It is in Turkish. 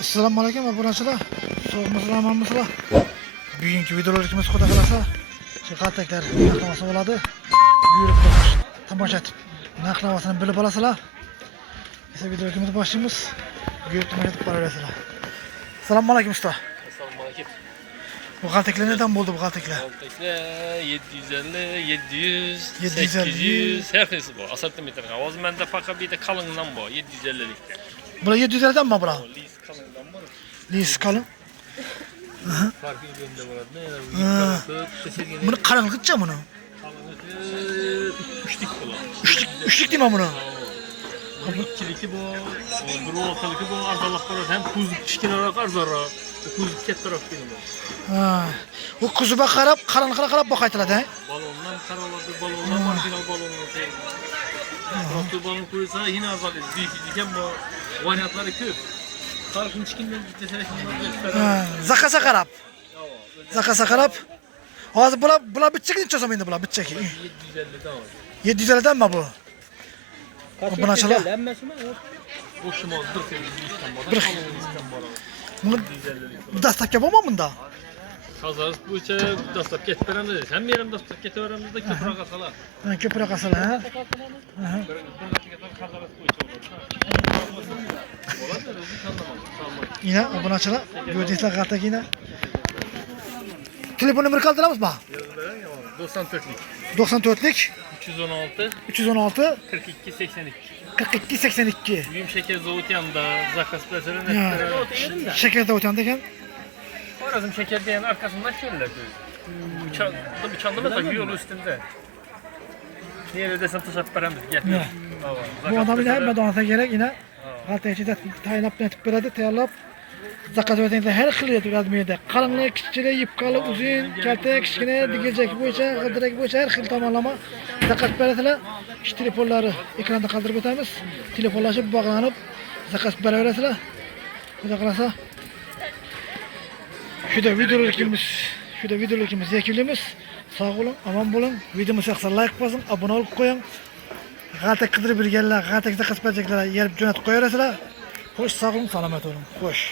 Assalomu alaykum obunachilar. Sog'misizlar, amanmisizlar? Bugungi videolarimiz xudo xolasa shu qaltaklar narxlamasi bo'ladi. Buyurib tomosha etib narxlamasini bilib olasizlar. Esa videolarimizni boshlaymiz. Buyurib tomosha etib boraverasizlar. Assalomu alaykum usta. Assalomu alaykum. Bu qaltaklar nedan bo'ldi bu qaltaklar? Qaltaklar 750, 700, 750, 800 her qaysi bor. Assortimentlar. Hozir menda faqat bitta qalindan bor, 750lik. Bular 700 mi bular? Lis qalindan bor. Lis qalin. Farqi bunda bo'ladi. Buni qalinligicha buni. Uchlik bo'lar. Uchlik deyman buni. Ikkiliki bu, bir o'rtaligi bu arzonroq bo'ladi. Ham kuz kichkinaroq arzonroq. Kuz kattaroq keladi. Ha. Bu kuzuba qarab, qarab boq aytiladi, ha? Balondan qaraladi, balondan marginal balonlar. Traktor balon qo'ysa yine arzon edi. Büyük ekan bu variantlari ko'p. Farqini chikindan desang shunday. Zakasa qarab. Zakasa qarab. Hozir bular bitchaki necha so'm endi bular bitchaki? 750 dan. 750 danmi bu? Obunachilar. Bu shimol 1 Bir- Buni dastlabki bo'lmi bunda? Hazır bo'yicha dastlab ketib beramiz. Ham yerim dastlab ketaveramizda ko'proq asalar. Ha, ko'proq asalar, ha? Aha. Yine obunachilar, gördüğünüzler qaltak yine. Telefon numarayı kaldıramızmı? 94'lik. 94'lik 316 316 42 82. 42 82. Büyüm şeker zavut yanında zakaz presörün Ya, şeker de otanda ekan. Orası şeker diyen arkasından şöyle bir çandı mı yol üstünde. Niye desen tuşap veremiz. Ya. Bu adamı da hep donata gerek yine. Qaltak ichida tayinlab netib beradi, tayyorlab. Zakaz o'tanda har xil yetadi. Qalinlik, kichiklik, yupqali, uzun, kalta, kichkina, digirjak bo'yicha, g'ildirak bo'yicha har xil tomonlama zakaz beradilar. Ish telefonlari ekranda qoldirib o'tamiz. Telefonlashib bog'lanib zakaz beraverasizlar. Xudo xolasa Şurada videolarimiz yakunlaymiz. Sağ olun, aman bo'lin. Videomiz yoqsa like bosing, abone olib qo'ying. Qaltak qidirib bilganlar, qaltak zakaz berajaklar, yerib jo'natib qo'yaverasizlar. Xo'sh, sağ olun, salomat olun. Xo'sh.